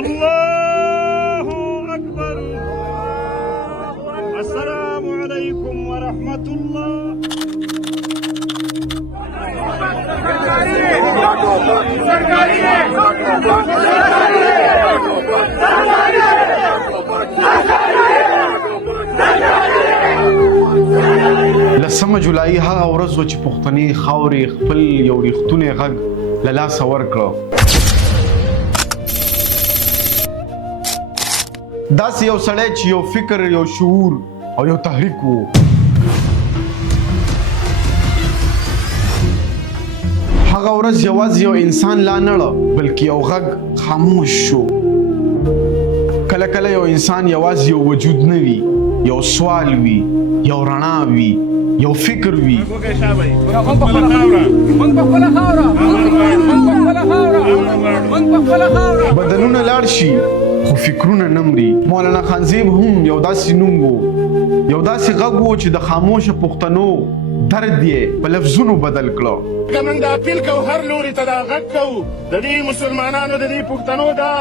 الله أكبر. السلام عليكم ورحمة الله. لسمه جولای هغه ورځ و چې پښتني خاورې خپل یو ریښتونی غږ له لاسه ورکړه. داسې یو سړی چې یو فکر، یو شعور او یو تحریک و. هغه ورځ یوازې یو انسان لا نړه بلکې یو غږ خاموش شو. کله کله یو انسان یوازې یو وجود نه وي، یو سوال وي، یو رڼا وي، یو فکر وي. بدنونه لاړ شي خو فکرونه نه مري. مولانا خانزیب هم یو داسې نوم و، یو داسې غږ و چې د خاموشه پښتنو درد یې په لفظونو بدل کړه. موږ دا اپیل کوو، هر لوري ته دا غږ کوو، د دې مسلمانانو، د دې پښتنو دا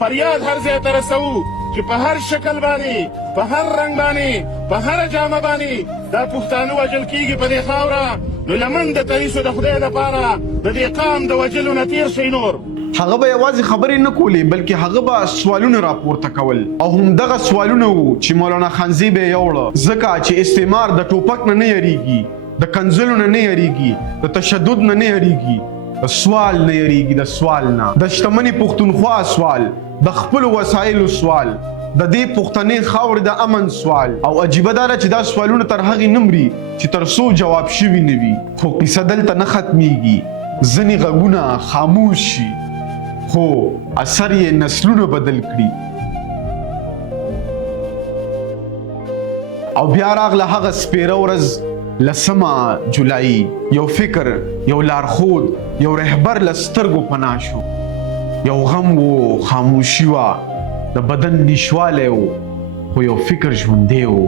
فریاد هر ځای ته رسوو چې په هر شکل باندې، په هر رنګ باندې، په هر جامه باندې دا پښتانه وژل کیږي په دې خاوره. نو لمن د تریسو د خدای لپاره د دې قام د وجلو نه تیر شئ. نور هغه به یوازې خبرې نه کولې بلکې هغه به سوالونه راپورته کول، او همدغه سوالونه وو چې مولانا خانزیب یې یوړه، ځکه چې استعمار د ټوپک نه یریږي، د کنځلو نه یریږي، د تشدد نه یریږي، د سوال نه یریږي، د سوال نه، د شتمني پښتونخوا سوال، د خپلو وسایلو سوال، د دې پښتنې خاورې د امن سوال. او عجیبه دا ده چې دا سوالونه تر هغې نه مري چې تر څو جواب شوي نه وي. خو قصه دلته نه ختمیږي. ځینې غږونه خاموش شي خو اثر یې نسلونه بدل کړي. او بیا راغله هغه سپېره ورځ 10 جولای. یو فکر، یو لارښود، یو رهبر له سترګو پناه شو. یو غم و، خاموشي وه، د بدن نشوالی و، خو یو فکر ژوندی و.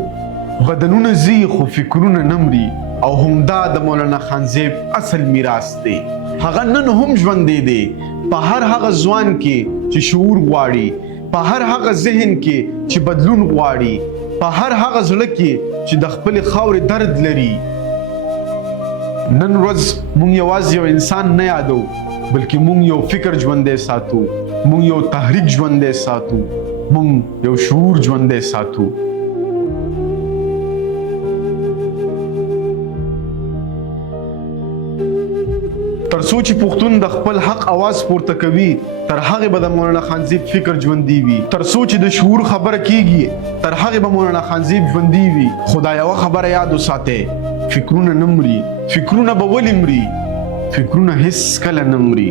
بدنونه ځي خو فکرونه نه مري، او همدا د مولانا خانزیب اصل میراث دی. هغه نن هم ژوندی دی په هر هغه ځوان کې چې شعور غواړي، په هر هغه ذهن کې چې بدلون غواړي، په هر هغه زړه کې چې د خپلې خاورې درد لري. نن ورځ مونږ یوازې یو انسان نه یادو بلکې مونږ یو فکر ژوندی ساتو، مونږ یو تحریک ژوندی ساتو، مونږ یو شعور ژوندی ساتو. تر څو چې پښتون د خپل حق आवाज پورته کوي تر هغه به د مولانا خانزیب فکر ژوندی وي. تر څو چې د شعور خبره کیږي تر هغه به مولانا خانزیب ژوندی وي. خدای یو خبره یاد وساته، فکرونه نه مري. فکرونه به ولې مري؟ فکرونه هیڅ کله نه مري.